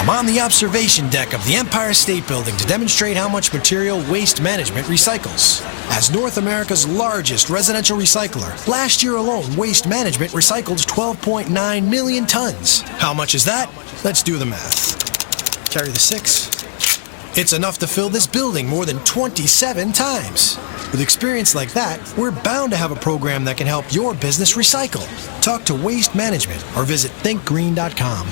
I'm on the observation deck of the Empire State Building to demonstrate how much material Waste Management recycles. As North America's largest residential recycler, last year alone, Waste Management recycled 12.9 million tons. How much is that? Let's do the math. Carry the 6. It's enough to fill this building more than 27 times. With experience like that, we're bound to have a program that can help your business recycle. Talk to Waste Management or visit thinkgreen.com.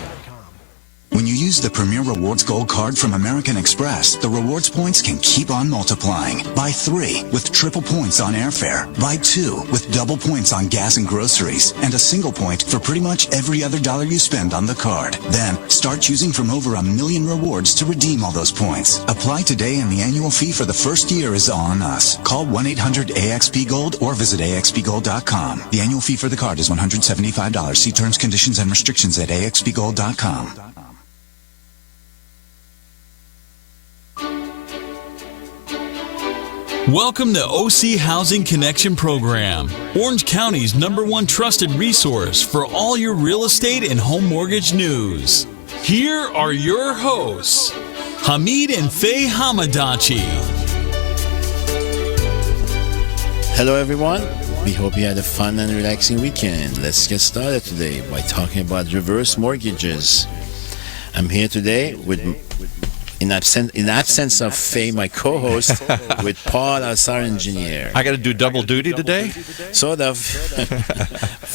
When you use the Premier Rewards Gold Card from American Express, the rewards points can keep on multiplying. Buy 3 with triple points on airfare. Buy 2 with double points on gas and groceries. And a single point for pretty much every other dollar you spend on the card. Then, start choosing from over 1 million rewards to redeem all those points. Apply today and the annual fee for the first year is on us. Call 1-800-AXP-GOLD or visit AXPGold.com. The annual fee for the card is $175. See terms, conditions, and restrictions at AXPGold.com. Welcome to OC Housing Connection Program, Orange County's #1 trusted resource for all your real estate and home mortgage news. Here are your hosts, Hamid and Faye Hamadachi. Hello everyone, we hope you had a fun and relaxing weekend. Let's get started today by talking about reverse mortgages. I'm here today with in absence of Faye, my co-host, with Paul, our sound engineer. I got to do double duty today? Sort of.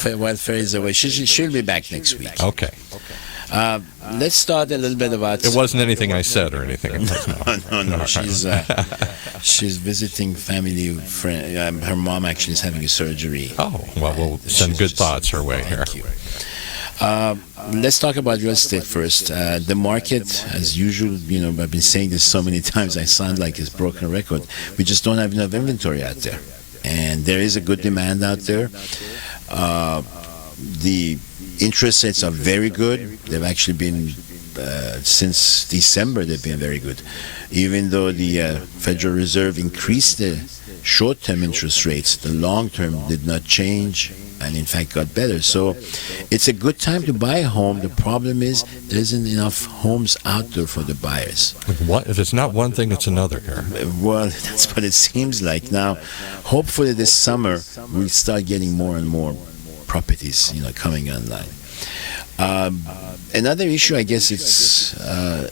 While Faye is away. She'll be back next week. Okay. Let's start a little bit about... It wasn't anything I said or anything. No. She's visiting family. Friend. Her mom actually is having a surgery. Oh, well, we'll send good thoughts her way here. Thank you. Let's talk about real estate first. The market, as usual, I've been saying this so many times, I sound like it's broken record. We just don't have enough inventory out there. And there is a good demand out there. The interest rates are very good. They've actually been, since December, they've been very good. Even though the Federal Reserve increased the short-term interest rates, the long-term did not change and in fact got better. So it's a good time to buy a home. The problem is there isn't enough homes out there for the buyers. What if it's not one thing, it's another here? Well, that's what it seems like. Now, hopefully this summer we'll start getting more and more properties, coming online. Another issue, I guess, it's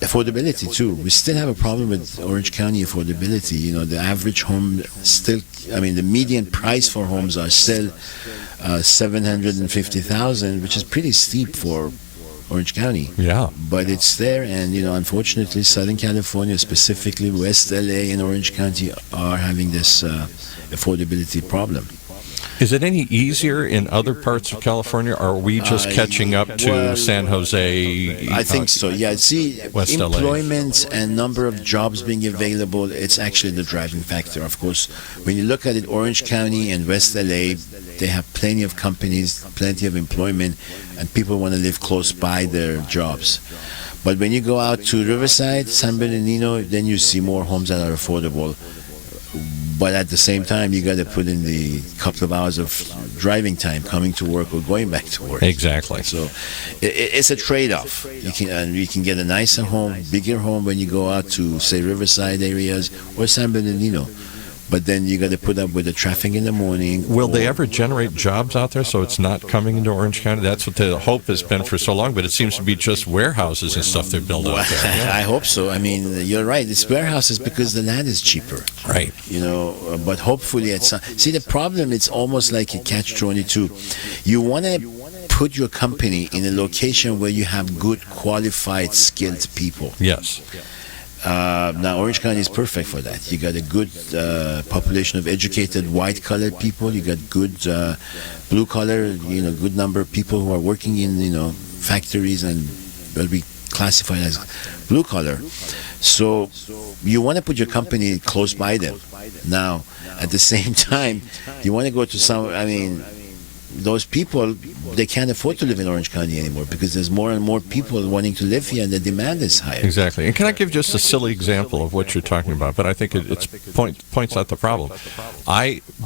affordability too. We still have a problem with Orange County affordability. The average home the median price for homes are still $750,000, which is pretty steep for Orange County. Yeah. But it's there, and unfortunately, Southern California, specifically West LA and Orange County, are having this affordability problem. Is it any easier in other parts of California, or are we just catching up to San Jose? I think so, yeah. See, West employment and number of jobs being available, it's actually the driving factor. Of course, when you look at it, Orange County and West LA, they have plenty of companies, plenty of employment, and people want to live close by their jobs. But when you go out to Riverside, San Bernardino, then you see more homes that are affordable. But at the same time, you got to put in the couple of hours of driving time coming to work or going back to work. Exactly. So it's a trade-off. You can get a nicer home, bigger home when you go out to, say, Riverside areas or San Bernardino. But then you got to put up with the traffic in the morning. Will they ever generate jobs out there so it's not coming into Orange County? That's what the hope has been for so long, but it seems to be just warehouses and stuff they build out there. Yeah. I hope so. I mean, you're right. It's warehouses because the land is cheaper. Right. But hopefully see, the problem, it's almost like a catch-22. You want to put your company in a location where you have good, qualified, skilled people. Yes. Now, Orange County is perfect for that. You got a good population of educated, white-collar people. You got good blue-collar, good number of people who are working in, factories and will be classified as blue-collar. So you want to put your company close by them. Now, at the same time, you want to go to those people, they can't afford to live in Orange County anymore because there's more and more people wanting to live here and the demand is higher. Exactly. And can I give just a silly example of what you're talking about? But I think it points out the problem.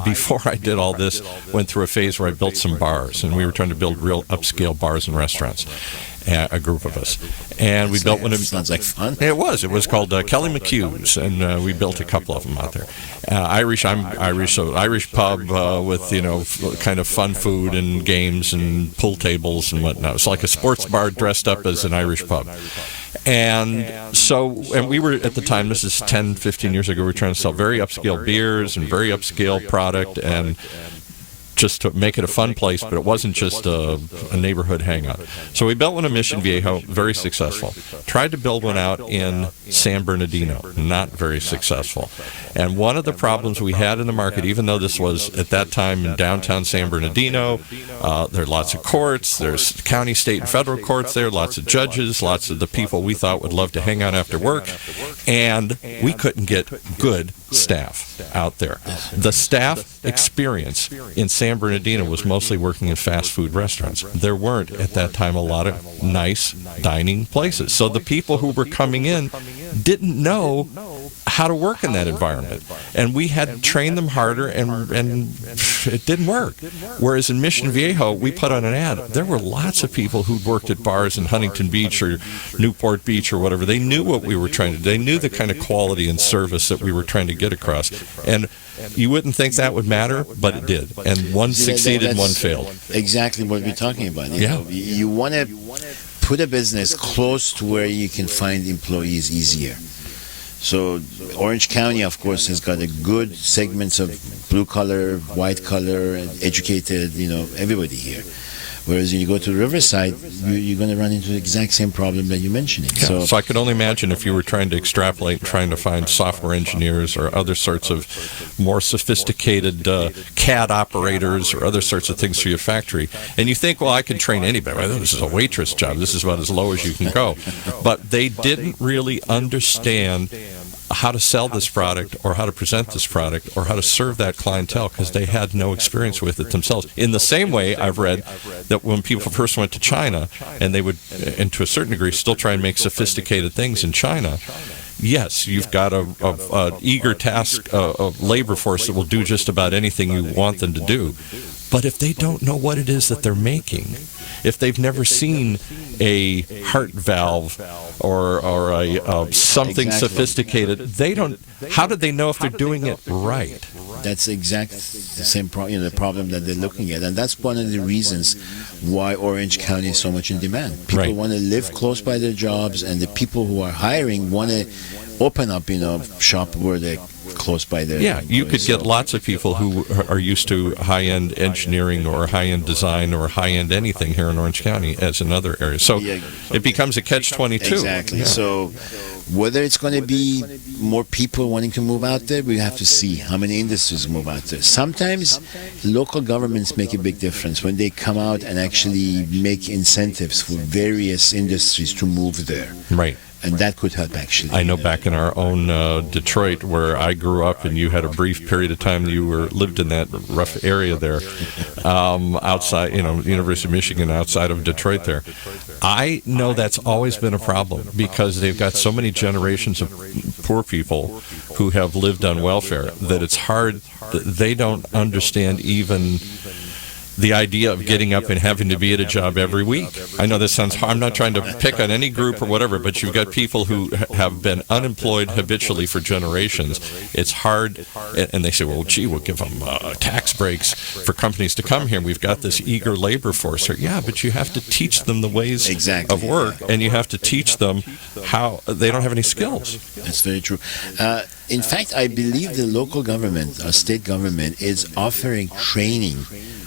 Before I did all this, went through a phase where I built some bars, and we were trying to build real upscale bars and restaurants. a group of us. And we built one of Sounds like fun. It was. It was called Kelly McHugh's, and we built a couple of them out there. I'm Irish, so Irish pub with kind of fun food and games and pool tables and whatnot. It's like a sports bar dressed up as an Irish pub. And we were at the time, this is 10, 15 years ago, we were trying to sell very upscale beers and very upscale product and just to make it a fun place, but it wasn't just a neighborhood hangout. So we built one in Mission Viejo, very successful. Tried to build one out in San Bernardino, not very successful. And one of the problems we had in the market, even though this was at that time in downtown San Bernardino, there are lots of courts, there's county, state, and federal courts there, lots of judges, lots of the people we thought would love to hang out after work, and we couldn't get good staff out there. The staff experience in San Bernardino was mostly working in fast food restaurants. There weren't at that time a lot of nice dining places. So the people who were coming in didn't know how to work in that environment. And we had to train them harder, and it didn't work. Whereas in Mission Viejo, we put on an ad. There were lots of people who'd worked at bars in Huntington Beach or Newport Beach or whatever. They knew what we were trying to do. They knew the kind of quality and service that we were trying to get across. And you wouldn't think that would matter, but it did. And one succeeded, one failed. Exactly what we're talking about. Yeah. You want to put a business close to where you can find employees easier. So Orange County, of course, has got a good segments of blue collar, white collar, and educated, everybody here. Whereas when you go to Riverside, you're going to run into the exact same problem that you're mentioning. Yeah, so I could only imagine if you were trying to extrapolate, trying to find software engineers or other sorts of more sophisticated CAD operators or other sorts of things for your factory. And you think, well, I can train anybody. Well, this is a waitress job. This is about as low as you can go. But they didn't really understand how to sell this product or how to present this product or how to serve that clientele because they had no experience with it themselves. In the same way, I've read that when people first went to China and they would, and to a certain degree, still try and make sophisticated things in China, yes, you've got an eager task of labor force that will do just about anything you want them to do. But if they don't know what it is that they're making, if they've never seen a heart valve or a something sophisticated, they don't. How do they know if they're doing it right? That's exactly the same problem, the problem that they're looking at, and that's one of the reasons why Orange County is so much in demand. People want to live close by their jobs, and the people who are hiring want to open up, shop where they're close by their. Yeah, you could get lots of people who are used to high-end engineering or high-end design or high-end anything here in Orange County as another area. So it becomes a catch-22. Exactly. Yeah. So whether it's going to be more people wanting to move out there, we have to see how many industries move out there. Sometimes local governments make a big difference when they come out and actually make incentives for various industries to move there. Right. And that could help, actually. I know back in our own Detroit, where I grew up, and you had a brief period of time you lived in that rough area there, outside, University of Michigan, outside of Detroit there. I know that's always been a problem because they've got so many generations of poor people who have lived on welfare that it's hard. They don't understand even the idea of getting up and having to be at a job every week. I know this sounds hard. I'm not trying to pick on any group or whatever, but you've got people who have been unemployed habitually for generations. It's hard, and they say, well, gee, we'll give them tax breaks for companies to come here. We've got this eager labor force here. Yeah, but you have to teach them the ways of work, and you have to teach them how they don't have any skills. That's very true. In fact, I believe the local government, our state government, is offering training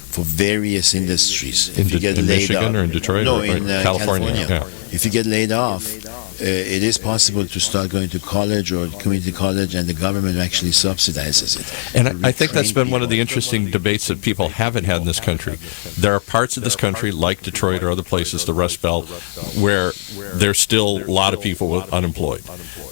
for various industries. In Michigan or in Detroit? No, or in California. Yeah. If you get laid off, it is possible to start going to college or community college, and the government actually subsidizes it. And I think that's been one of the interesting debates that people haven't had in this country. There are parts of this country, like Detroit or other places, the Rust Belt, where there's still a lot of people unemployed.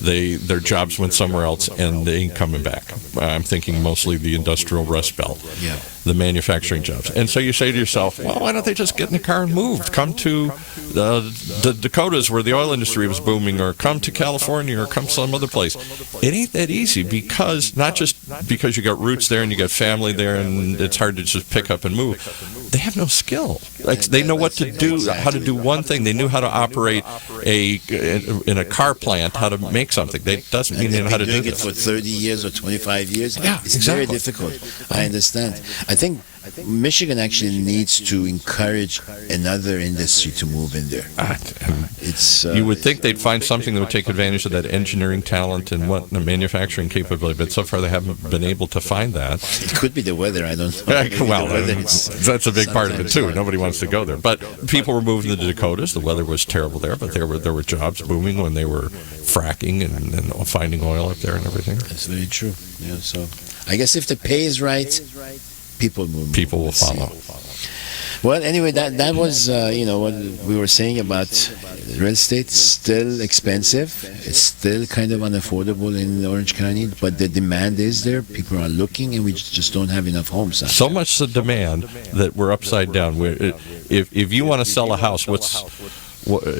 Their jobs went somewhere else, and they ain't coming back. I'm thinking mostly the industrial Rust Belt. Yeah. The manufacturing jobs. And so you say to yourself, well, why don't they just get in the car and move? Come to the Dakotas where the oil industry was booming, or come to California, or come some other place. It ain't that easy, because not just because you got roots there and you got family there and it's hard to just pick up and move, they have no skill. Like they know what to do, how to do one thing. They knew how to operate in a car plant, how to make something. That doesn't mean they know how to do doing it this. for 30 years or 25 years. Yeah, it's exactly. very difficult. I understand. I think Michigan actually needs to encourage another industry to move in there. It's You would think they'd find something that would take advantage of that engineering talent and what the manufacturing capability, but so far they haven't been able to find that. it could be the weather. I don't know. Maybe Well, the weather is that's a big part of it sometimes too. hard. Nobody wants to go there, but people were moving to the Dakotas. The weather was terrible there, but there were jobs booming when they were fracking and finding oil up there and everything. That's very true. Yeah, so I guess if the pay is right, people move. People will Let's see. follow. Well, anyway, that was what we were saying about real estate. Still expensive. It's still kind of unaffordable in Orange County, but the demand is there. People are looking, and we just don't have enough homes. So much the demand that we're upside down. If you want to sell a house,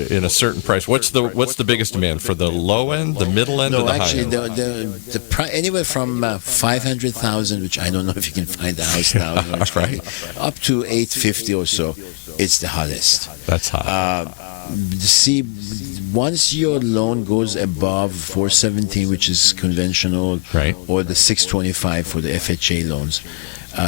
in a certain price, what's the biggest demand for the low end, the middle end, No, and the actually, high end? anywhere from 500,000, which I don't know if you can find a house now, in Orange County, up to 850 or so. It's the hottest. That's hot. See, once your loan goes above 417, which is conventional, Right. or the 625 for the FHA loans,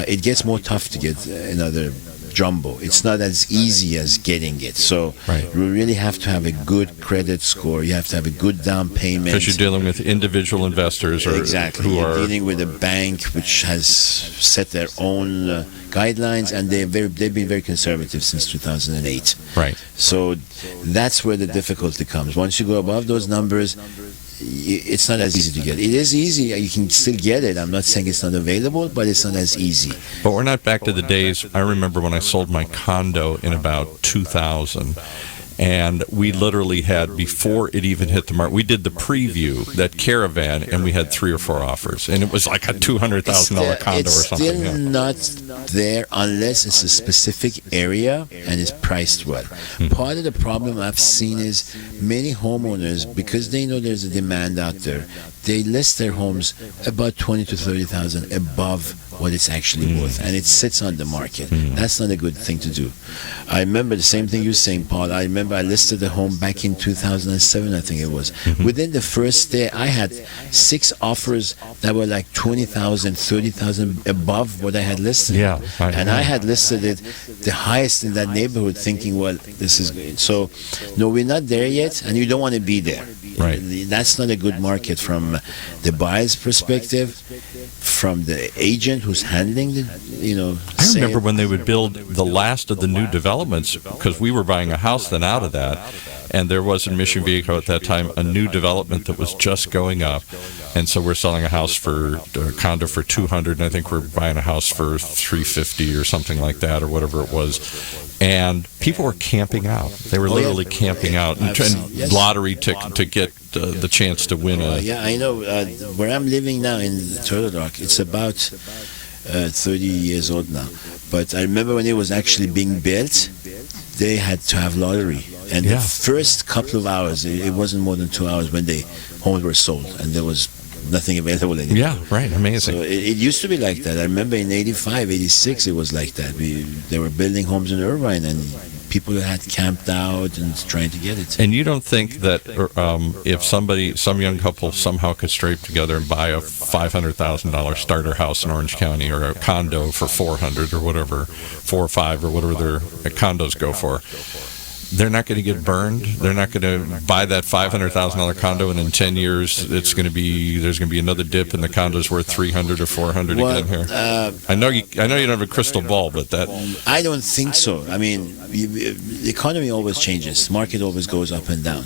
it gets more tough to get another jumbo. It's not as easy as getting it. So Right. you really have to have a good credit score. You have to have a good down payment. Because you're dealing with individual investors Exactly. who You're are dealing with a bank which has set their own guidelines, and they've been very conservative since 2008. right. So that's where the difficulty comes. Once you go above those numbers, it's not as easy to get. It is easy. You can still get it. I'm not saying it's not available, but it's not as easy. But we're not back to the days. I remember when I sold my condo in about 2000. And we literally had, before it even hit the market, we did the preview, that caravan, and we had 3 or 4 offers. And it was like a $200,000 condo or something. It's still Yeah. not there unless it's a specific area and it's priced well. Part of the problem I've seen is many homeowners, because they know there's a demand out there, they list their homes about 20 to 30,000 above what it's actually worth, and it sits on the market. That's not a good thing to do. I remember the same thing you're saying, Paul. I remember I listed a home back in 2007, I think it was. Within the first day, I had 6 offers that were like 20,000, 30,000 above what I had listed. Yeah, right. And I had listed it the highest in that neighborhood, thinking, well, this is good. So, no, we're not there yet, and you don't want to be there. Right. That's not a good market from the buyer's perspective, from the agent who's handling the, I sale. remember when they would build the last of the new developments, because we were buying a house then out of that, and there was in Mission Viejo at that time a new development that was just going up, and so we're selling a house for a condo for 200, and I think we're buying a house for 350 or something like that, or whatever it was. And people were camping out. They were literally camping out and Yes. lottery to get the chance to win a. Yeah, I know. Where I'm living now in Turtle Rock, it's about 30 years old now. But I remember when it was actually being built, they had to have lottery. And Yeah. the first couple of hours, it wasn't more than 2 hours when the homes were sold, and there was nothing available anymore. Yeah, right. Amazing. So it used to be like that. I remember in 85, 86, it was like that. They were building homes in Irvine, and people had camped out and trying to get it. And you don't think that if some young couple somehow could scrape together and buy a $500,000 starter house in Orange County, or a condo for 400 or whatever, 4 or 5 or whatever their condos go for, they're not going to get burned. They're not going to buy that $500,000 condo, and in 10 years there's going to be another dip, and the condo's worth 300 or 400 again here. I know you don't have a crystal ball, but that. I don't think so. I mean, the economy always changes. Market always goes up and down.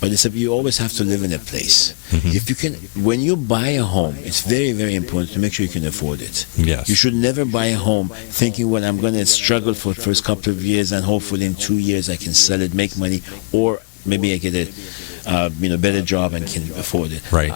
But you always have to live in a place. If you can, when you buy a home, it's very, very important to make sure you can afford it. Yes. You should never buy a home thinking, well, I'm going to struggle for the first couple of years, and hopefully in 2 years I can sell it, make money, or maybe I get a better job and can afford it. Right.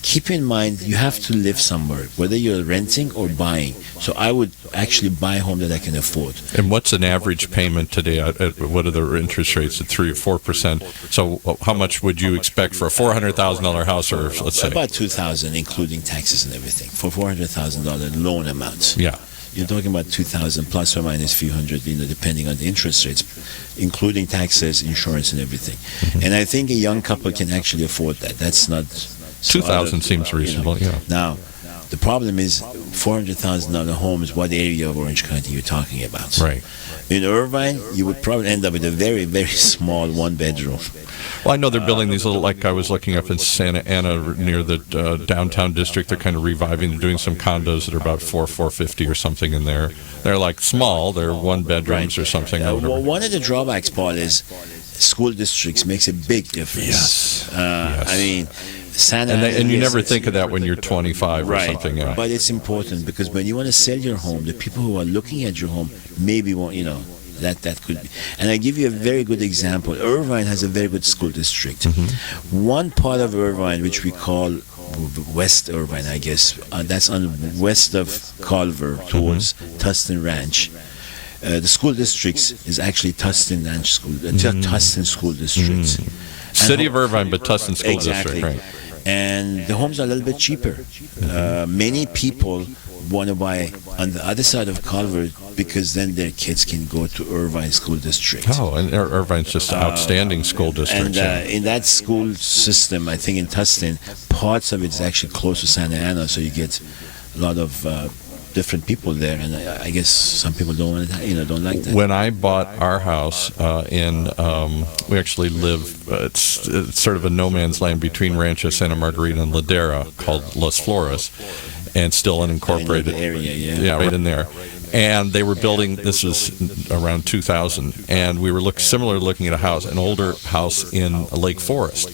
Keep in mind, you have to live somewhere, whether you're renting or buying. So I would actually buy a home that I can afford. And what's an average payment today? What are the interest rates at 3 or 4%? So how much would you expect for a $400,000 house, or let's say About $2,000, including taxes and everything, for $400,000 loan amount. Yeah. you're talking about 2,000 plus or minus a few hundred, depending on the interest rates, including taxes, insurance, and everything. And I think a young couple can actually afford that. That's not 2,000 seems reasonable. Yeah. Now, the problem is $400,000 homes. What area of Orange County you're talking about? Right. In Irvine, you would probably end up with a very, very small one-bedroom. Well, I know they're building these little, like I was looking up in Santa Ana near the downtown district. They're kind of reviving. They're doing some condos that are about $450 or something in there. They're like small. They're one bedrooms or something. Well, one of the drawbacks, Paul, is school districts makes a big difference. Yes. Yes. I mean, Santa Ana, and you never think of that when you're 25 or something. Yeah. But it's important because when you want to sell your home, the people who are looking at your home maybe won't, that could be. And I give you a very good example. Irvine has a very good school district. One part of Irvine, which we call West Irvine, I guess, that's on west of Culver towards Tustin Ranch. The school district is actually Tustin Ranch School, Tustin School District. City of Irvine, but Tustin School District, right? And the homes are a little bit cheaper. Many people want to buy on the other side of Culver because then their kids can go to Irvine School District. Oh, and Irvine's just an outstanding school district. And in that school system, I think in Tustin, parts of it is actually close to Santa Ana, so you get a lot of different people there, and I guess some people don't want it, don't like that. When I bought our house we actually live. It's sort of a no man's land between Rancho Santa Margarita and Ladera, called Las Flores, and still unincorporated area. Yeah, right in there. And they were building. This was around 2000, and we were looking at a house, an older house in Lake Forest.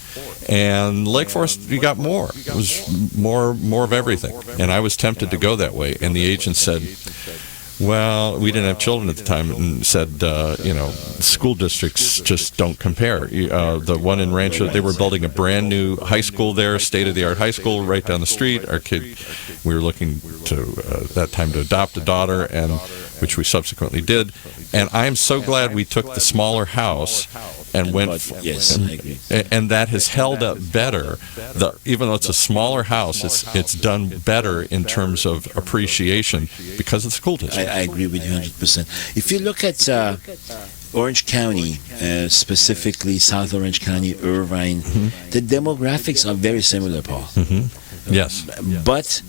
And Lake Forest, you got more. It was more of everything. And I was tempted to go that way. And the agent said, well, we didn't have children at the time, and said, school districts just don't compare. The one in Rancho, they were building a brand new high school there, state-of-the-art high school right down the street. Our kid, we were looking to, that time, to adopt a daughter, and which we subsequently did. And I'm so glad we took the smaller house and went. Yes, I agree. And that has held up better. Even though it's a smaller house, it's done better in terms of appreciation because of the school district. I agree with you 100%. If you look at Orange County, specifically South Orange County, Irvine, the demographics are very similar, Paul. Yes. But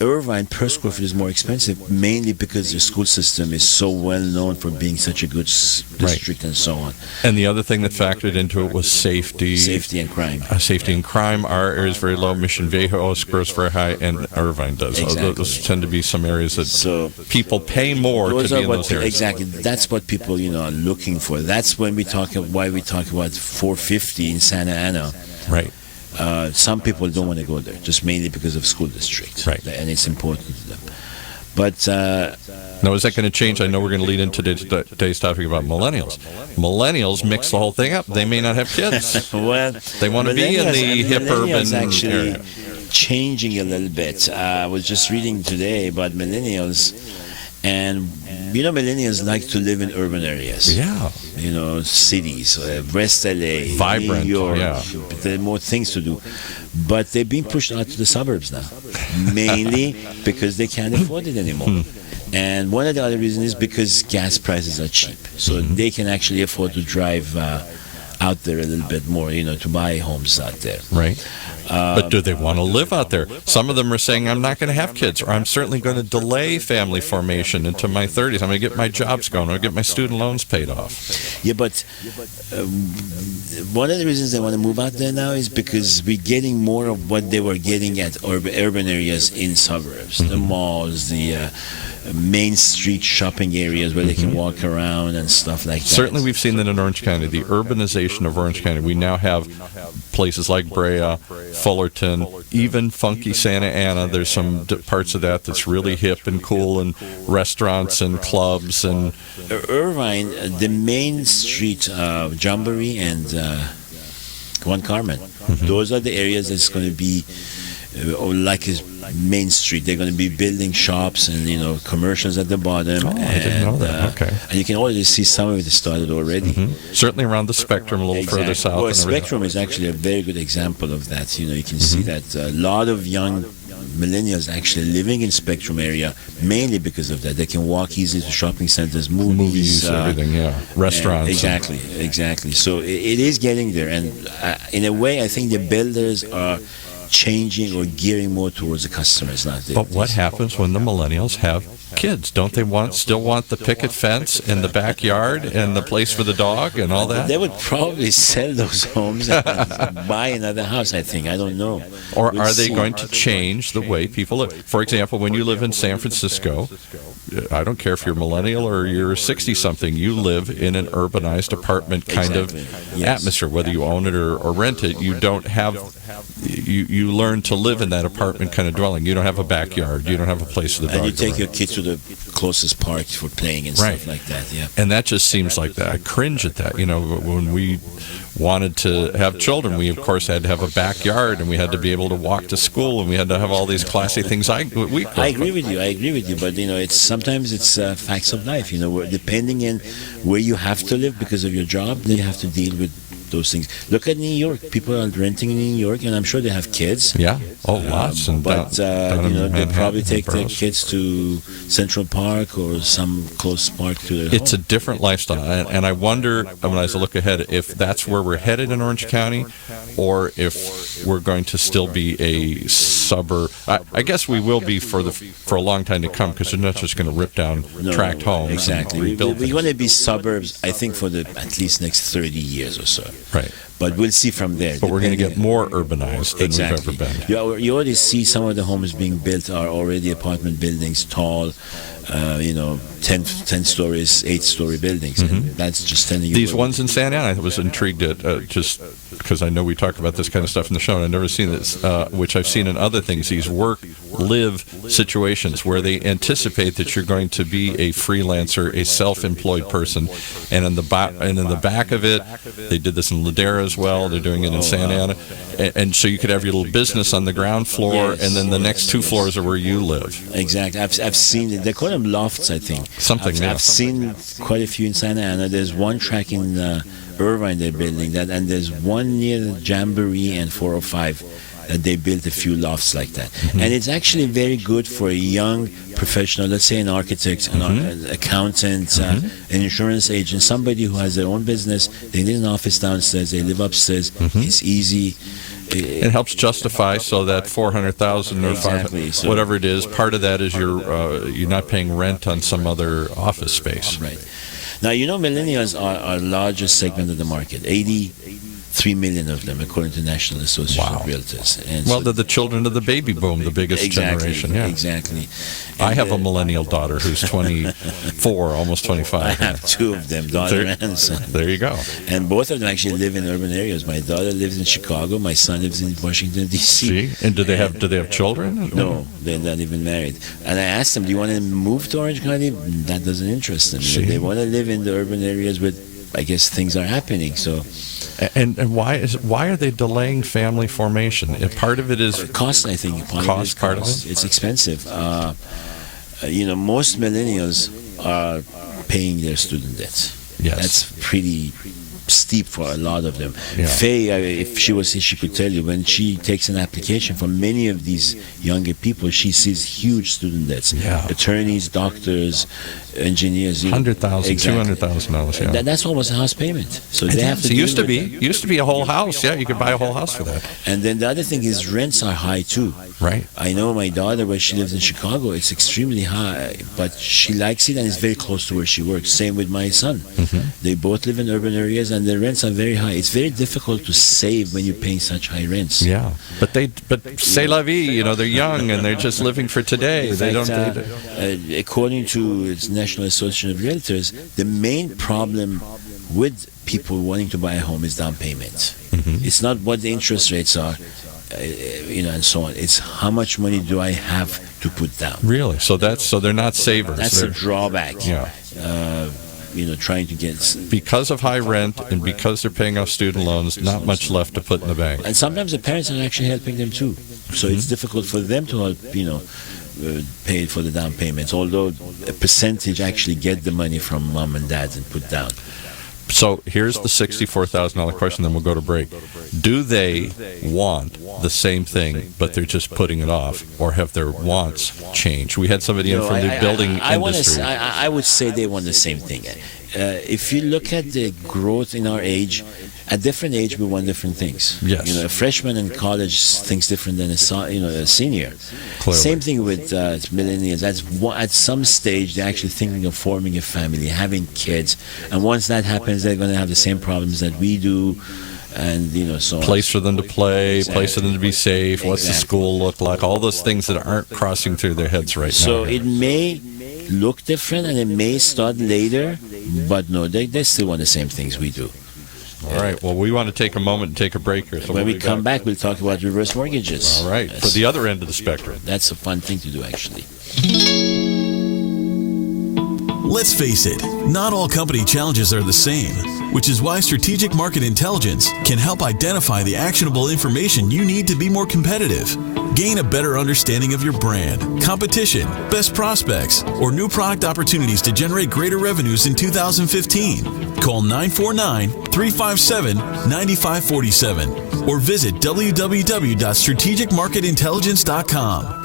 Irvine per square foot is more expensive, mainly because the school system is so well known for being such a good district and so on. And the other thing that factored into it was safety. Safety and crime. Safety and crime. Our area is very low. Mission Viejo scores very high, and Irvine does. Exactly. Those tend to be some areas that people pay more to be in those areas. Exactly. That's what people are looking for. That's when why we talk about 450 in Santa Ana. Right. Some people don't want to go there, just mainly because of school district, right? And it's important to them. But now, is that going to change? I know we're going to lead into today's topic about millennials. Millennials mix the whole thing up. They may not have kids. Well, they want to be in the hip urban actually area. Changing a little bit. I was just reading today about millennials, and millennials like to live in urban areas. Yeah. Cities, West LA, vibrant, New York. Yeah. There are more things to do. But they're being pushed out to the suburbs now, mainly because they can't afford it anymore. And one of the other reasons is because gas prices are cheap. So they can actually afford to drive out there a little bit more, to buy homes out there. Right. But do they want to live out there? Some of them are saying, I'm not going to have kids, or I'm certainly going to delay family formation into my 30s. I'm going to get my jobs going, or get my student loans paid off. Yeah, but one of the reasons they want to move out there now is because we're getting more of what they were getting at urban areas in suburbs. The malls, the main street shopping areas where they can walk around and stuff like that. Certainly we've seen that in Orange County, the urbanization of Orange County. We now have places like Brea, Fullerton, even funky Santa Ana. There's some parts of that that's really hip and cool, and restaurants and clubs. And Irvine, the main street, Jamboree and Juan Carmen, those are the areas that's going to be like a main street. They're going to be building shops and commercials at the bottom. I didn't know that. Okay. And you can already see some of it started already. Certainly around the Spectrum, a little further south. Well, Spectrum is actually a very good example of that. You can see that a lot of young millennials actually living in Spectrum area mainly because of that. They can walk easily to shopping centers, movies, everything, restaurants. Exactly. So it is getting there, and in a way, I think the builders are changing or gearing more towards the customers now. But what happens when the millennials have kids? Don't they still want the picket fence in the backyard and the place for the dog and all that? They would probably sell those homes and buy another house, I think. I don't know. Or We'll are they see. going to change the way people live? For example, when you live in San Francisco, I don't care if you're millennial or you're 60-something, you live in an urbanized apartment kind Exactly. of Yes. atmosphere. Whether you own it or rent it, you don't have... You learn to live in that apartment kind of dwelling. You don't have a backyard. You don't have a place for the dog And you to take run. your kids to the closest park for playing and Right. stuff like that, yeah. And that just seems like that. I cringe at that. You know, when we wanted to have children, we of course had to have a backyard, and we had to be able to walk to school, and we had to have all these classy things. I agree with you, but it's sometimes it's facts of life. Depending on where you have to live because of your job, then you have to deal with those things. Look at New York. People are renting in New York, and I'm sure they have kids. Yeah. Oh, lots. And But down in they Manhattan probably and take their boroughs. kids to Central Park or some close park to their It's a home. different lifestyle, and I wonder, when I look ahead, if that's where we're headed in Orange County, or if we're going to still be a suburb. I guess we will be for a long time to come, because they're not just going to rip down tract homes Exactly. and rebuild We're things. going to be suburbs, I think, for the at least next 30 years or so. Right. But we'll see from there. But we're going to get depending- more urbanized than Exactly. we've ever been. You already see some of the homes being built are already apartment buildings, tall, 10 stories, 8-story buildings. And that's just telling you. These ones in Santa Ana, I was intrigued at, just because I know we talk about this kind of stuff in the show, and I've never seen this, which I've seen in other things, these work-live situations where they anticipate that you're going to be a freelancer, a self-employed person, and in the back of it, they did this in Ladera as well, they're doing it in Santa Ana, and so you could have your little business on the ground floor, Yes, and then the next two yes. floors are where you live. Exactly. I've seen it. They call them lofts, I think. Something, yeah. I've seen quite a few in Santa Ana. There's one track in Irvine they're building that, and there's one near the Jamboree and 405 that they built a few lofts like that. And it's actually very good for a young professional, let's say an architect, an accountant, an insurance agent, somebody who has their own business. They need an office downstairs, they live upstairs. It's easy. It helps justify so that 400,000 or Exactly. 500, So- whatever it is, part of that is you're not paying rent on some other office space. Right. Now, millennials are our largest segment of the market. 83 million of them, according to National Association Wow. of Realtors. And Well, so- they're the children of the baby boom, the biggest generation. Yeah. Exactly. I And, have a millennial daughter who's 24, almost I 25. have two of them, daughter and son. There you go. And both of them actually live in urban areas. My daughter lives in Chicago. My son lives in Washington, D.C. See? And do they have children? No, they're not even married. And I asked them, do you want to move to Orange County? That doesn't interest them. See? They want to live in the urban areas where, I guess, things are happening. So And why are they delaying family formation? If part of it is cost, I think. Part of it? It's expensive. Most millennials are paying their student debts. Yes. That's pretty steep for a lot of them. Yeah. Faye, if she was here, she could tell you, when she takes an application for many of these younger people, she sees huge student debts. Yeah. Attorneys, doctors, engineers. $100,000, Exactly. $200,000. Yeah. That's almost a house payment. So they have to. It used deal to with be. that. Used to be a whole house. Yeah, you could buy a whole house for that. And then the other thing is rents are high too. Right. I know my daughter, where she lives in Chicago, it's extremely high, but she likes it and it's very close to where she works. Same with my son. They both live in urban areas and the rents are very high. It's very difficult to save when you're paying such high rents. Yeah, but c'est la vie. They're young and they're just living for today. In They fact, don't. according to the National Association of Realtors, the main problem with people wanting to buy a home is down payment. It's not what the interest rates are, and so on. It's how much money do I have to put down. Really? So they're not savers. That's They're, a drawback. yeah. Trying to get. Because of high rent and because they're paying off student loans, not much left to put in the bank. And sometimes the parents are actually helping them too. So it's difficult for them to help, pay for the down payments, although a percentage actually get the money from mom and dad and put down. So here's the $64,000 question, then we'll go to break. Do they want the same thing, but they're just putting it off, or have their wants changed? We had somebody in from the building industry. I would say they want the same thing. If you look at the growth in our age, at different age we want different things. Yes. A freshman in college thinks different than a senior. Clearly. Same thing with millennials. At some stage they're actually thinking of forming a family, having kids, and once that happens, they're going to have the same problems that we do. And so place for them to play, place for them to be safe, what's the school look like, all those things that aren't crossing through their heads right now. So it may look different and it may start later, but no, they still want the same things we do. All right, well, we want to take a moment and take a break here. So when we come back, we'll talk about reverse mortgages. All right, for the other end of the spectrum. That's a fun thing to do, actually. Let's face it, not all company challenges are the same, which is why Strategic Market Intelligence can help identify the actionable information you need to be more competitive. Gain a better understanding of your brand, competition, best prospects, or new product opportunities to generate greater revenues in 2015. Call 949-357-9547 or visit www.strategicmarketintelligence.com.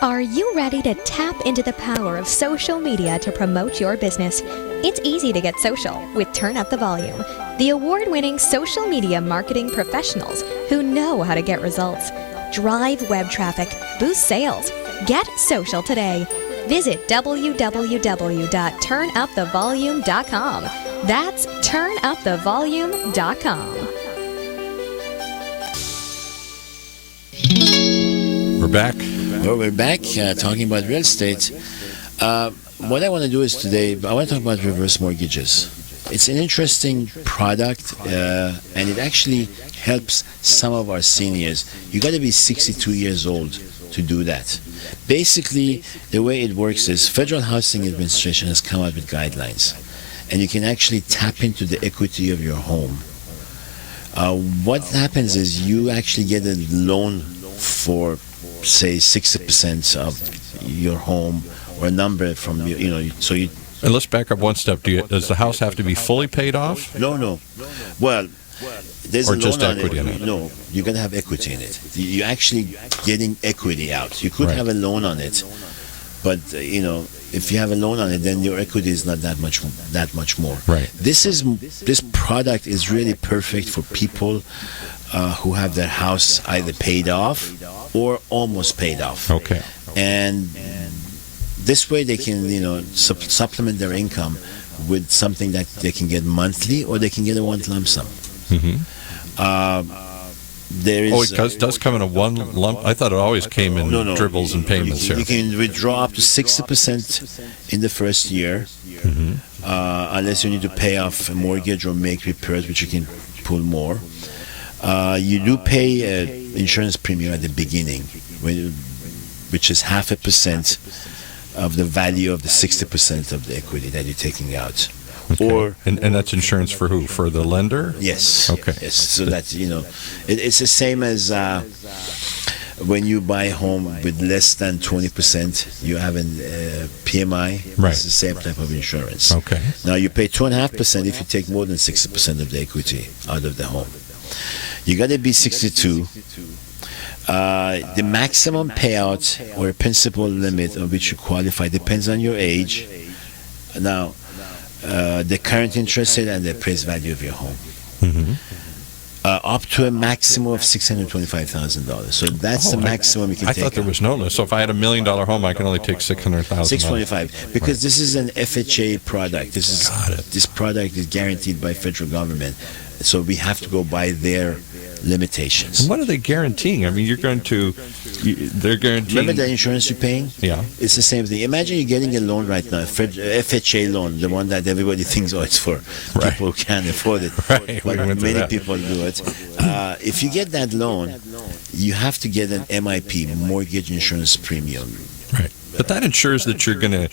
Are you ready to tap into the power of social media to promote your business? It's easy to get social with Turn Up the Volume, the award-winning social media marketing professionals who know how to get results. Drive web traffic, boost sales. Get social today. Visit www.turnupthevolume.com. That's turnupthevolume.com. We're back. Well, we're back talking about real estate. What I want to do is today, I want to talk about reverse mortgages. It's an interesting product, and it actually helps some of our seniors. You got to be 62 years old to do that. Basically, the way it works is Federal Housing Administration has come out with guidelines, and you can actually tap into the equity of your home. What happens is you actually get a loan for, say, 60% of your home, or a number from so you. And let's back up one step. Does the house have to be fully paid off? No. Well, there's or a loan just on equity in it? No, you're gonna have equity in it. You're actually getting equity out. You could Right. have a loan on it, but if you have a loan on it, then your equity is not that much more. Right. This product is really perfect for people who have their house either paid off or almost paid off. Okay. And this way they can supplement their income with something that they can get monthly, or they can get a one lump sum. Mm-hmm. There is it does come in a one lump? I thought it always came in dribbles and payments you here. can withdraw up to 60% in the first year, unless you need to pay off a mortgage or make repairs, which you can pull more. You do pay an insurance premium at the beginning, which is 0.5% of the value of the 60% of the equity that you're taking out. Okay. Or and that's insurance for who? For the lender? yes. Okay. Yes. So that it's the same as when you buy a home with less than 20%, you have a PMI. Right. It's the same type of insurance. Okay. Now you pay 2.5% if you take more than 60% of the equity out of the home. You got to be 62. The maximum payout or principal limit of which you qualify depends on your age. Now, the current interest rate and the appraised value of your home. Mm-hmm. Up to a maximum of $625,000. So that's the maximum you can I take. thought there was no limit. So if I had $1 million home, I can only take $600,000. 625, because this is an FHA product. This product is guaranteed by federal government, so we have to go by their limitations. And what are they guaranteeing? I mean, they're guaranteeing. Remember the insurance you're paying? Yeah. It's the same thing. Imagine you're getting a loan right now, FHA loan, the one that everybody thinks, it's for Right. people who can't afford it. Right, we But went through many that. people do it. If you get that loan, you have to get an MIP, mortgage insurance premium. Right. But that ensures that you're going to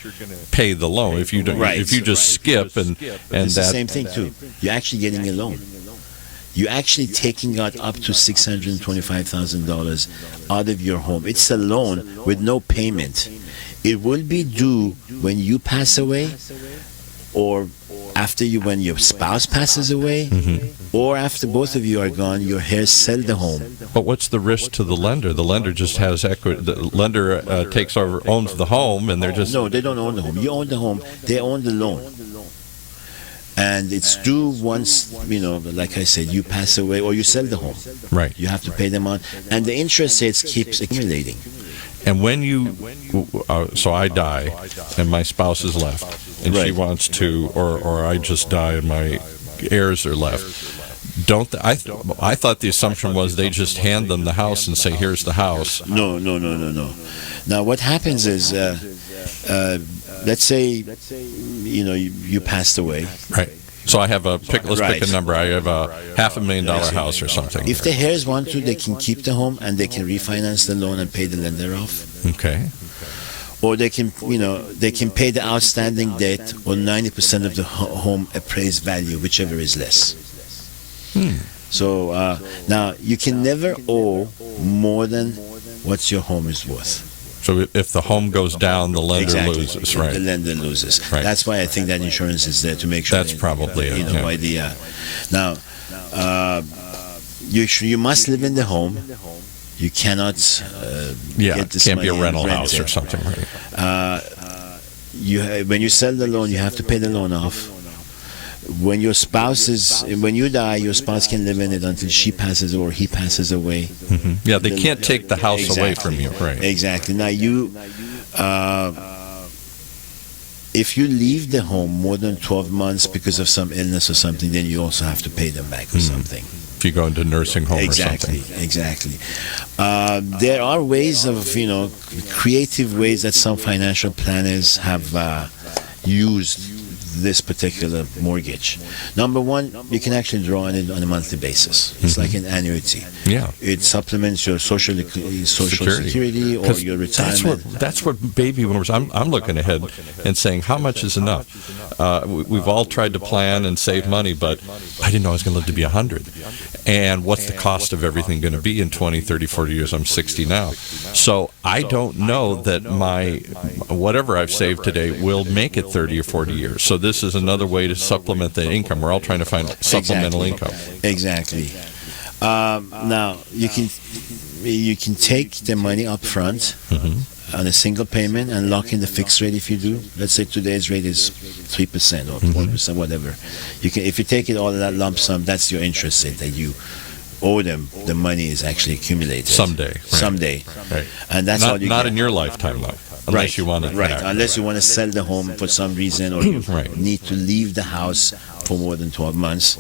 pay the loan. If you don't, Right. if you just skip and It's the that. same thing too. You're actually getting a loan. You're actually taking out up to $625,000 out of your home. It's a loan with no payment. It will be due when you pass away or when your spouse passes away, or after both of you are gone, your heirs sell the home. But what's the risk to the lender? The lender just has equity. The lender takes over, owns the home, and they're just No, they don't own the home. You own the home. They own the loan. And it's due once, like I said, you pass away or you sell the home. right. You have to pay them on. And the interest rates keeps accumulating. And when so I die, and my spouse is left, and she Right. wants to, or I just die and my heirs are left. I thought the assumption was they just hand them the house and say, "Here's the house." No. Now, what happens is, let's say, you passed away. Right. So I have let's pick Right. a number. I have a $500,000 house or something. If the heirs want to, they can keep the home and they can refinance the loan and pay the lender off. Okay. Or they can, they can pay the outstanding debt or 90% of the home appraised value, whichever is less. So now you can never owe more than what your home is worth. So if the home goes down, the lender Exactly. loses, right? The lender loses. Right. That's why I think that insurance is there to make sure. That's probably it, yeah. Why now, you must live in the home. You cannot. Yeah, get this can't be a money and rental rent house it. or something, right? When you sell the loan, you have to pay the loan off. When you die, your spouse can live in it until she passes or he passes away. Yeah, they can't take the house away from you, right? Exactly. Now if you leave the home more than 12 months because of some illness or something, then you also have to pay them back or something. If you go into nursing home or something. Exactly. There are ways of, creative ways that some financial planners have used this particular mortgage. Number one, you can actually draw on it on a monthly basis. It's like an annuity. Yeah. It supplements your social security or 'Cause your retirement. That's what baby boomers. I'm looking ahead and saying, how much is enough? We've all tried to plan and save money, but I didn't know I was going to live to be 100. And what's the cost of everything going to be in 20, 30, 40 years? I'm 60 now. So I don't know that my whatever I've saved today will make it 30 or 40 years. So this is another way to supplement the income. We're all trying to find supplemental income. Exactly. Now you can take the money up front on a single payment and lock in the fixed rate. If you do, let's say today's rate is 3% or 4%, whatever. You can, if you take it all in that lump sum, that's your interest rate that you owe them. The money is actually accumulated Someday. Right. Someday, Right. and that's Not, all you not get. in your lifetime, though. Unless Right. you want it Right. back. Unless you want to sell the home for some reason or you Right. need to leave the house for more than 12 months.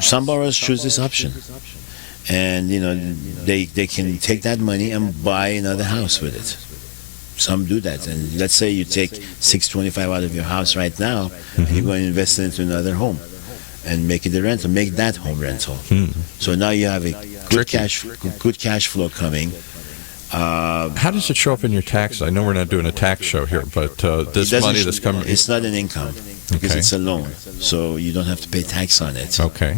Some borrowers choose this option. And, they can take that money and buy another house with it. Some do that. And let's say you take $625 out of your house right now and you're going to invest it into another home and make it a rental, make that home rental. So now you have a good cash flow coming. How does it show up in your taxes? I know we're not doing a tax show here, but this It doesn't money that's coming. It's not an income because Okay. it's a loan, so you don't have to pay tax on it. Okay.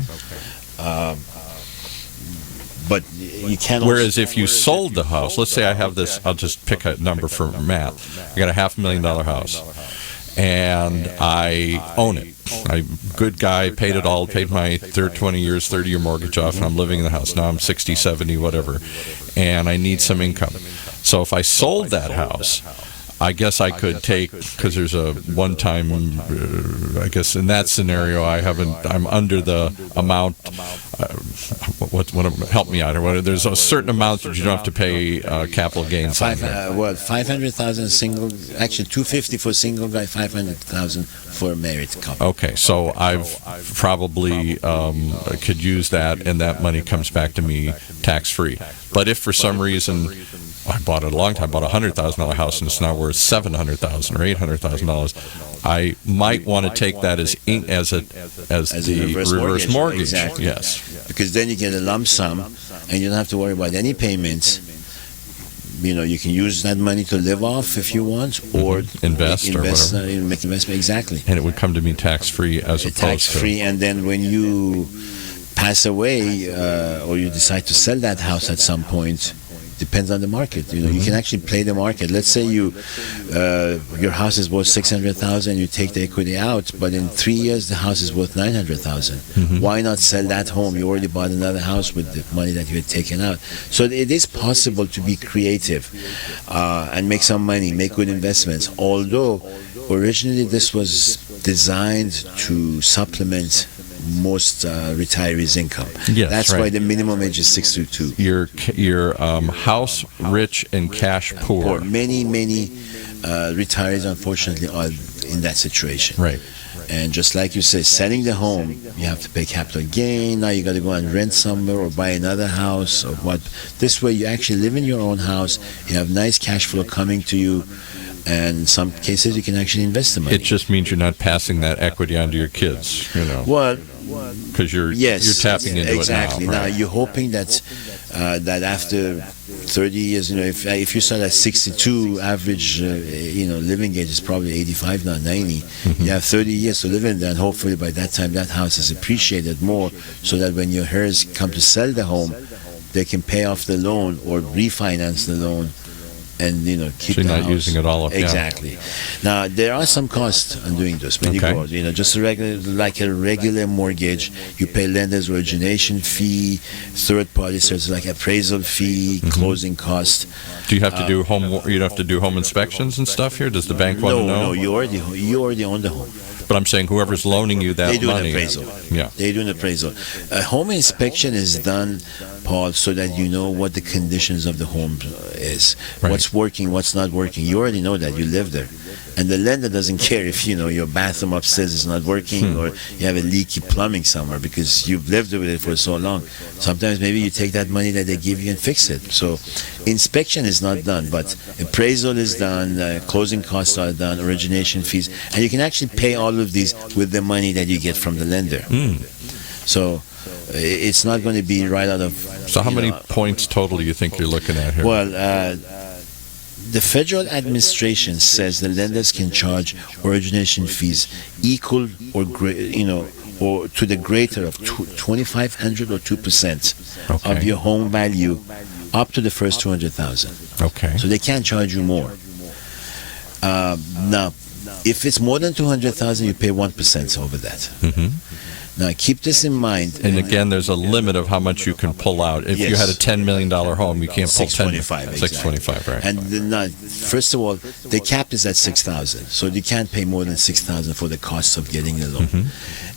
But you can. Whereas if you sold the house, let's say I have this, I'll just pick a number for math. I got a $500,000 house, and I own it. Good guy, paid it all, paid my 30-year mortgage off, and I'm living in the house. Now I'm 60, 70, whatever, and I need some income. So if I sold that house, I guess I could take, because there's a one-time, I guess in that scenario, I'm under the amount, help me out here, there's a certain amount that you don't have to pay capital gains on there. 500,000 single, actually 250 for single guy, 500,000 for a married couple. Okay, so I've probably could use that, and that money comes back to me tax-free. But if for some reason I bought it a long time, bought a $100,000 house, and it's now worth $700,000 or $800,000, I might want to take that as the reverse mortgage. Exactly. Yes. Because then you get a lump sum, and you don't have to worry about any payments. You can use that money to live off if you want, or Invest or whatever. Make investment, exactly. And it would come to me tax-free as opposed to... Tax-free, and then when you pass away or you decide to sell that house at some point, depends on the market. You can actually play the market. Let's say your house is worth $600,000, you take the equity out, but in 3 years the house is worth $900,000. Why not sell that home? You already bought another house with the money that you had taken out. So it is possible to be creative and make some money, make good investments. Although originally this was designed to supplement most retirees' income. Yes, that's right. why the minimum age is 62. You're house rich and cash poor. Many retirees, unfortunately, are in that situation. Right. And just like you say, selling the home, you have to pay capital gain. Now you got to go and rent somewhere or buy another house or what. This way, you actually live in your own house. You have nice cash flow coming to you. And in some cases, you can actually invest the money. It just means you're not passing that equity on to your kids, Well, because you're tapping into exactly. it now. Now Right. you're hoping that after 30 years, if you start at 62, average, living age is probably 85 now, 90. You have 30 years to live in there, and hopefully by that time that house is appreciated more, so that when your heirs come to sell the home, they can pay off the loan or refinance the loan. And keep so you're the not house. using it all up. Exactly. Yeah. Now there are some costs on doing this. When you go, just like a regular mortgage, you pay lender's origination fee, third party services like appraisal fee, closing cost. Do you have to do You have to do home inspections and stuff here? Does the bank want to know? No, you already own the home. But I'm saying whoever's loaning you that They do money. an appraisal. Yeah. They do an appraisal. A home inspection is done, Paul, so that you know what the conditions of the home is. Right. What's working, what's not working. You already know that. You live there. And the lender doesn't care if, your bathroom upstairs is not working or you have a leaky plumbing somewhere because you've lived with it for so long. Sometimes maybe you take that money that they give you and fix it. So inspection is not done, but appraisal is done, closing costs are done, origination fees, and you can actually pay all of these with the money that you get from the lender. So it's not going to be right out of... So how many points total do you think you're looking at here? Well, the federal administration says the lenders can charge origination fees equal or or to the greater of 2,500 or 2% of your home value up to the first 200,000. Okay. So they can't charge you more. Now, if it's more than 200,000, you pay 1% over that. Now, keep this in mind. And again, there's a limit of how much you can pull out. If you had a $10 million home, you can't pull 625, $625, right? And first of all, the cap is at 6,000, so you can't pay more than 6,000 for the cost of getting the loan.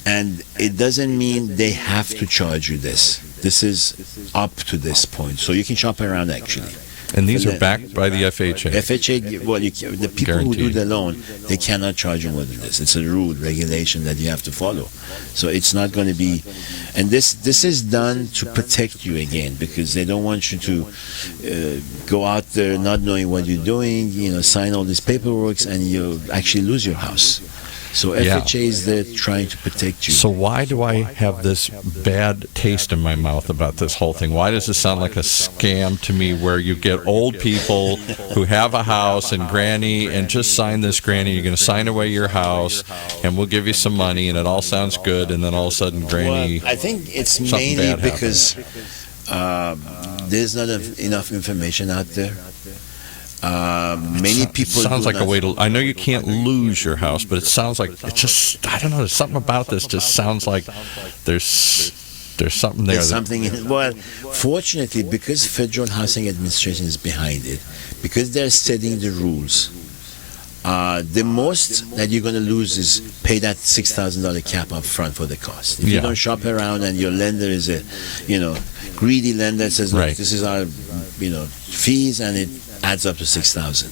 And it doesn't mean they have to charge you this. This is up to this point, so you can shop around actually. And these are backed by the FHA. FHA, well, the people who do the loan, they cannot charge you more than this. It's a rule, regulation that you have to follow. So it's not going to be, and this is done to protect you again, because they don't want you to go out there not knowing what you're doing, sign all this paperwork, and you actually lose your house. So FHA is there trying to protect you. So why do I have this bad taste in my mouth about this whole thing? Why does it sound like a scam to me, where you get old people who have a house and granny, and just sign this, granny, you're going to sign away your house and we'll give you some money, and it all sounds good, and then all of a sudden granny... Well, I think it's mainly mainly because there's not enough information out there. Many people sounds like a way to... I know you can't lose your house, but it sounds like... It just... I don't know. There's something about this just sounds like there's something there. There's something in it. Well, fortunately, because Federal Housing Administration is behind it, because they're setting the rules, the most that you're going to lose is pay that $6,000 cap up front for the cost. If you don't shop around and your lender is a, greedy lender that says, look, this is our, fees, and it adds up to 6,000.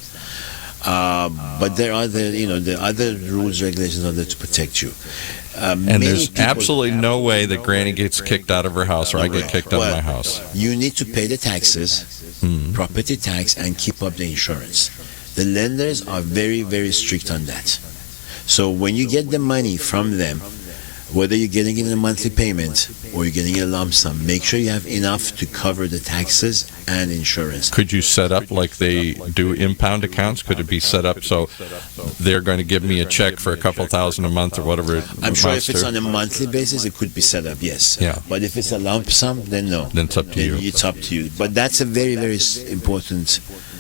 But there are the other rules, regulations are there to protect you. And there's absolutely no way that granny gets kicked out of her house, or I get kicked out of my house. You need to pay the taxes, property tax, and keep up the insurance. The lenders are very, very strict on that. So when you get the money from them, Whether you're getting it in a monthly payment or you're getting it a lump sum, make sure you have enough to cover the taxes and insurance. Could you set up like they do impound accounts? Could it be set up so they're going to give me a check for a couple thousand a month or whatever it I'm sure amounts if it's to? on a monthly basis, it could be set up, yes. Yeah. But if it's a lump sum, then no. Then it's up to you. It's up to you. But that's a very, very important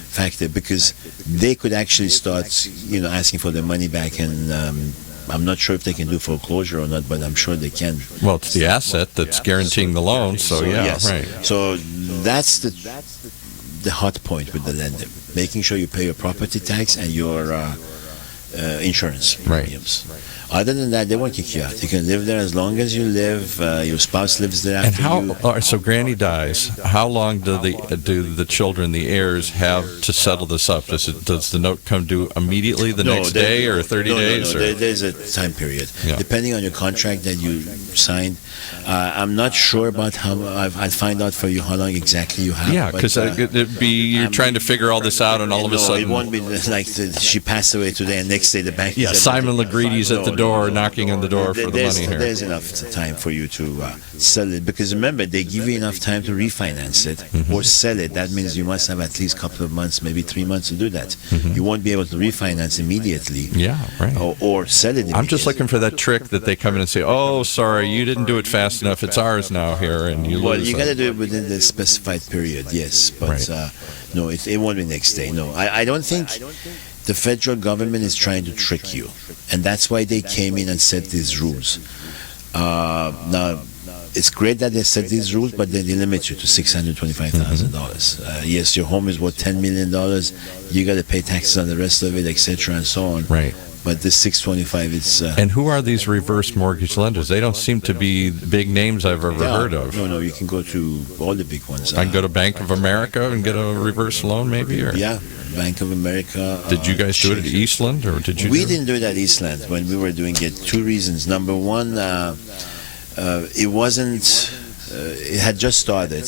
factor, because they could actually start, asking for their money back, and I'm not sure if they can do foreclosure or not, but I'm sure they can. Well, it's the asset that's guaranteeing the loan, so yeah, yes. right. So that's the hot point with the lender, making sure you pay your property tax and your insurance Right. premiums. Other than that, they won't kick you out. You can live there as long as you live. Your spouse lives there And after how? you. So Granny dies. How long do the children, the heirs, have to settle this up? Does the note come due immediately the next day or 30 days? No, or? there's a time period. Yeah. Depending on your contract that you signed. I'm not sure about how. I'll find out for you how long exactly you have. Yeah, but, because it'd be you're trying to figure all this out, and all of a sudden, it won't be like she passed away today, and next day the bank. yeah, is Simon Legredy's at the door, knocking on the door for the there's, money here. There's enough time for you to sell it, because remember, they give you enough time to refinance it Mm-hmm. or sell it. That means you must have at least a couple of months, maybe 3 months to do that. Mm-hmm. You won't be able to refinance immediately. Yeah, right. Or sell it immediately. I'm just looking for that trick that they come in and say, "Oh, sorry, you didn't do it fast enough. It's ours now here," and you Well, lose you it. got to do it within the specified period, yes. But Right. no, it won't be next day. No, I don't think the federal government is trying to trick you. And that's why they came in and set these rules. Now, it's great that they set these rules, but then they limit you to $625,000. Yes, your home is worth $10 million. You got to pay taxes on the rest of it, etc., and so on. Right. But this 625, it's. And who are these reverse mortgage lenders? They don't seem to be big names I've ever heard of. No, you can go to all the big ones. I can go to Bank of America and get a reverse loan, maybe. Or Yeah, Bank of America. did you guys do it at Chase. Eastland, or did you? We do didn't do it at Eastland when we were doing it. Two reasons. Number one, it wasn't. It had just started,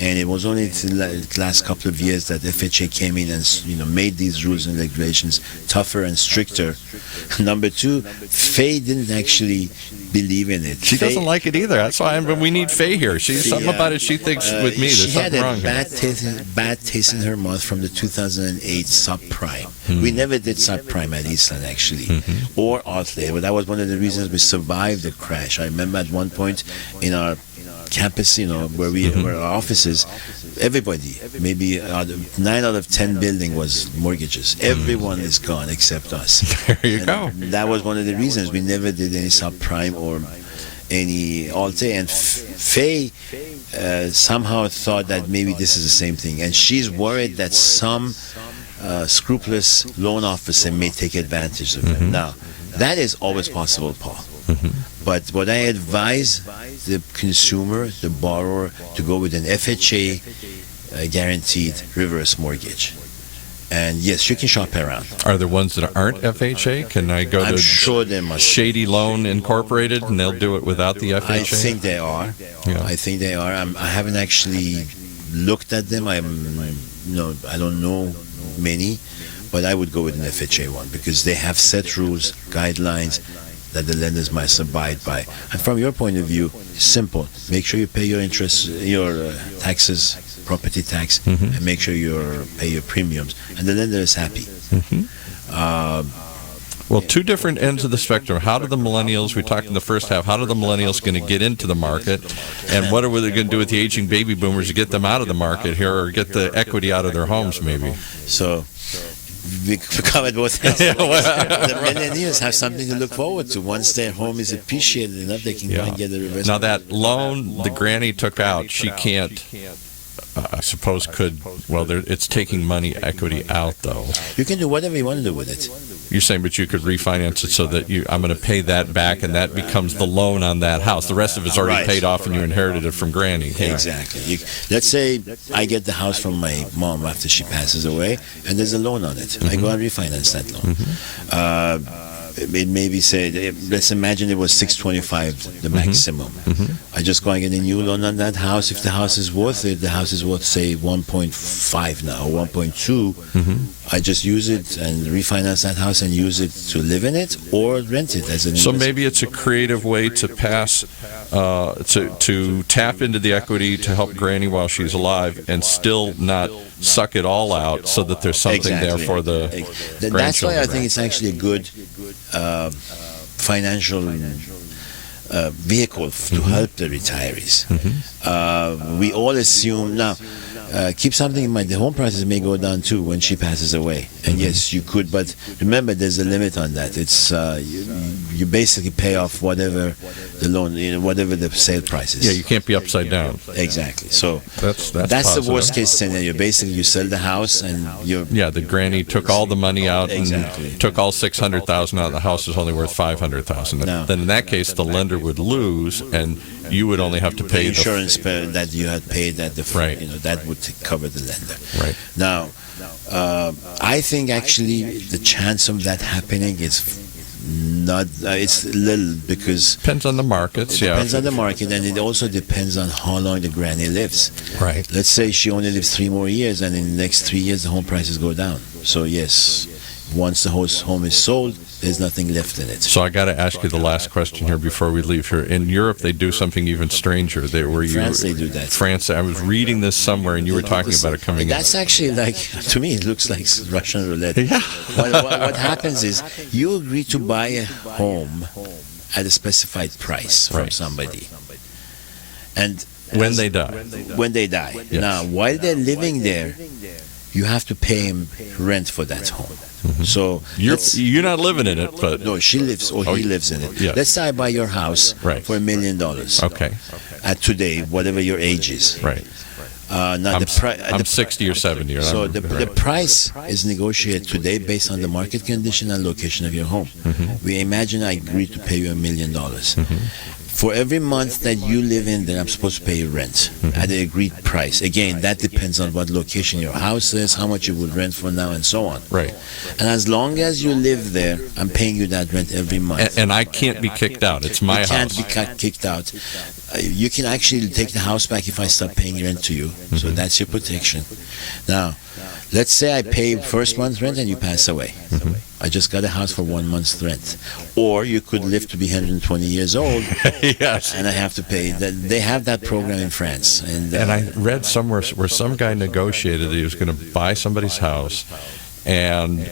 and it was only the last couple of years that FHA came in and made these rules and regulations tougher and stricter. Number two, Faye didn't actually believe in it. She doesn't like it either. That's why we need Faye here. She's something about it. She thinks with me there's she had something wrong a here. bad taste in her mouth from the 2008 subprime. We never did subprime at Eastland, actually, or Outlay. But that was one of the reasons we survived the crash. I remember at one point in our campus, where where our offices, everybody, maybe 9 out of 10 building was mortgages. Everyone is gone except us. There you And go. That was one of the reasons we never did any subprime or any Alte. And Faye somehow thought that maybe this is the same thing, and she's worried that some scrupulous loan officer may take advantage of it. Now, that is always possible, Paul. But what I advise the consumer, the borrower, to go with an FHA guaranteed reverse mortgage. And yes, you can shop around. Are there ones that aren't FHA? Can I go I'm to sure there must. Shady Loan Incorporated and they'll do it without the FHA? I think they are. Yeah. I think they are. I haven't actually looked at them. I don't know many, but I would go with an FHA one because they have set rules, guidelines that the lenders must abide by. And from your point of view, it's simple. Make sure you pay your interest, your taxes, property tax, and make sure you pay your premiums. And the lender is happy. Well, two different ends of the spectrum. How do the millennials, we talked in the first half, how do the millennials going to get into the market? And what are they going to do with the aging baby boomers to get them out of the market here or get the equity out of their homes maybe? So we come at both ends. The millennials have something to look forward to. Once their home is appreciated enough, they can go and get a reverse. Now that loan the granny took out, she can't, I suppose it's taking money equity out though. You can do whatever you want to do with it. You're saying, but you could refinance it so that I'm going to pay that back, and that becomes the loan on that house. The rest of it's already paid off, and you inherited it from Granny. Yeah. Exactly. Let's say I get the house from my mom after she passes away, and there's a loan on it. I go and refinance that loan. it may be said, let's imagine it was 625, the maximum. I just go and get a new loan on that house. If the house is worth it, the house is worth, say, 1.5 now, 1.2. I just use it and refinance that house and use it to live in it or rent it as an So investment. maybe it's a creative way to pass, to tap into the equity to help Granny while she's alive and still not suck it all out so that there's something there for the That's why I grandchildren. think it's actually a good financial vehicle to help the retirees. We all assume now. Keep something in mind. The home prices may go down too when she passes away, and yes, you could. But remember, there's a limit on that. It's you basically pay off whatever the loan, whatever the sale price is. Yeah, you can't be upside down. Exactly. So That's the positive. worst case scenario. Basically, you sell the house and you're Yeah, the granny took all the money out and Exactly. took all $600,000 out. The house is only worth $500,000. No. Then in that case, the lender would lose, and you would only have to the pay insurance that you had paid at the Right. that would cover the lender. Right. Now, I think actually the chance of that happening is not. It's little because Depends on the markets. it Yeah. depends on the market, and it also depends on how long the granny lives. Right. Let's say she only lives 3 more years, and in the next 3 years the home prices go down. So yes, once the home is sold, there's nothing left in it. So I got to ask you the last question here before we leave here. In Europe, they do something even stranger. France, they do that. France. I was reading this somewhere, and you were talking about it coming in. That's actually like, to me, it looks like Russian roulette. Yeah. What happens is you agree to buy a home at a specified price from Right. somebody. And When they die. when they die. Yes. Now, while they're living there, you have to pay him rent for that home. So You're not living in it, but no, she lives or Oh, he lives in it. yeah. Let's say I buy your house Right. for $1 million okay, at today, whatever your age is. right. Now I'm 60 or 70. So I'm- the price is negotiated today based on the market condition and location of your home. We imagine I agree to pay you $1 million. For every month that you live in there, I'm supposed to pay you rent at the agreed price. Again, that depends on what location your house is, how much you would rent for now, and so on. Right. And as long as you live there, I'm paying you that rent every month. And I can't be kicked out. It's my You can't house. be kicked out. You can actually take the house back if I stop paying rent to you. So that's your protection. Now, let's say I pay first month's rent and you pass away. I just got a house for 1 month's rent. Or you could live to be 120 years old Yes. and I have to pay. They have that program in France. And And I read somewhere where some guy negotiated that he was going to buy somebody's house, and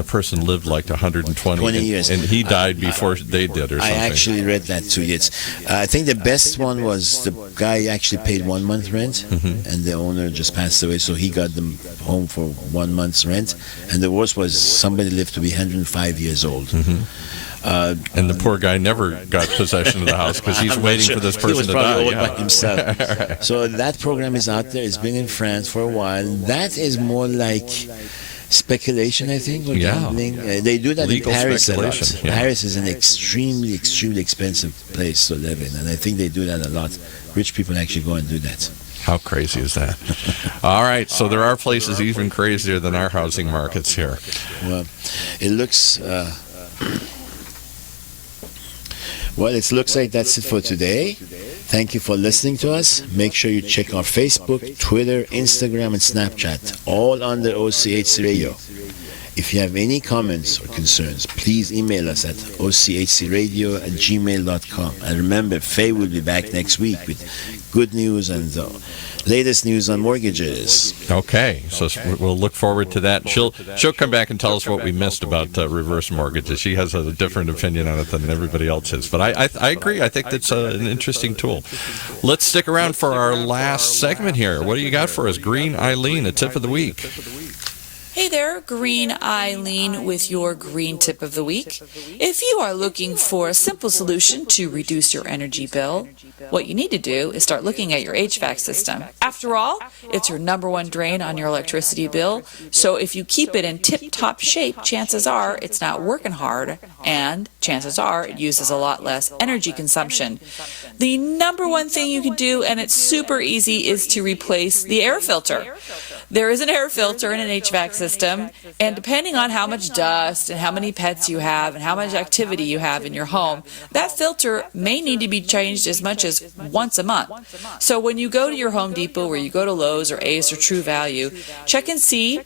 the person lived like 120 20 years. and he died before they did or I something. actually read that too. Yes, I think the best one was the guy actually paid 1 month rent, and the owner just passed away, so he got them home for 1 month's rent. And the worst was somebody lived to be 105 years old. And the poor guy never got possession of the house because he's I'm not waiting sure. for this He person was to probably die. old Yeah. by himself. So that program is out there. It's been in France for a while. That is more like speculation, I think, or Yeah. gambling. They do that Legal in Paris a lot. speculation, yeah. Paris is an extremely, extremely expensive place to live in, and I think they do that a lot. Rich people actually go and do that. How crazy is that? All right, so there are places even crazier than our housing markets here. Well, it looks. Well, it looks like that's it for today. Thank you for listening to us. Make sure you check our Facebook, Twitter, Instagram, and Snapchat, all under OCHC Radio. If you have any comments or concerns, please email us at ochcradio@gmail.com. And remember, Faye will be back next week with good news and the latest news on mortgages. Okay, so we'll look forward to that. She'll come back and tell us what we missed about reverse mortgages. She has a different opinion on it than everybody else has. But I agree. I think that's an interesting tool. Let's stick around for our last segment here. What do you got for us? Green Eileen, a tip of the week. Hey there, Green Eileen with your Green Tip of the Week. If you are looking for a simple solution to reduce your energy bill, what you need to do is start looking at your HVAC system. After all, it's your number one drain on your electricity bill, so if you keep it in tip-top shape, chances are it's not working hard, and chances are it uses a lot less energy consumption. The number one thing you can do, and it's super easy, is to replace the air filter. There is an air filter in an HVAC system, and depending on how much dust and how many pets you have and how much activity you have in your home, that filter may need to be changed as much as once a month. So when you go to your Home Depot or you go to Lowe's or Ace or True Value, check and see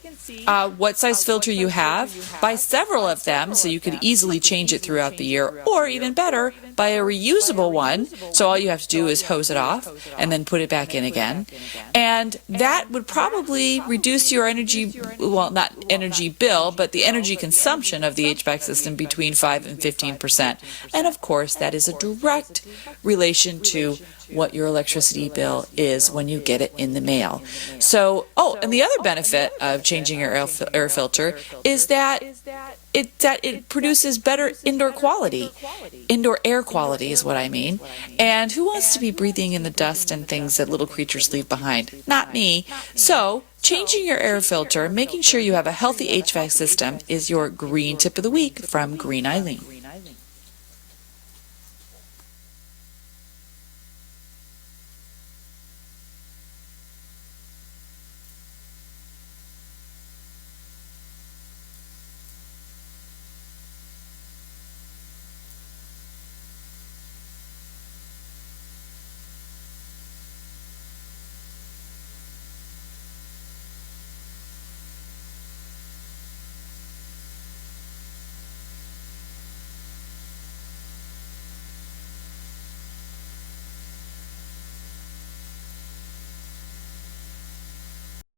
what size filter you have. Buy several of them so you can easily change it throughout the year, or even better, buy a reusable one, so all you have to do is hose it off and then put it back in again. And that would probably reduce your energy, well, not energy bill, but the energy consumption of the HVAC system between 5 and 15%. And of course, that is a direct relation to what your electricity bill is when you get it in the mail. So, and the other benefit of changing your air filter is that it produces better indoor quality. Indoor air quality is what I mean. And who wants to be breathing in the dust and things that little creatures leave behind? Not me. So, changing your air filter, making sure you have a healthy HVAC system is your green tip of the week from Green Eileen.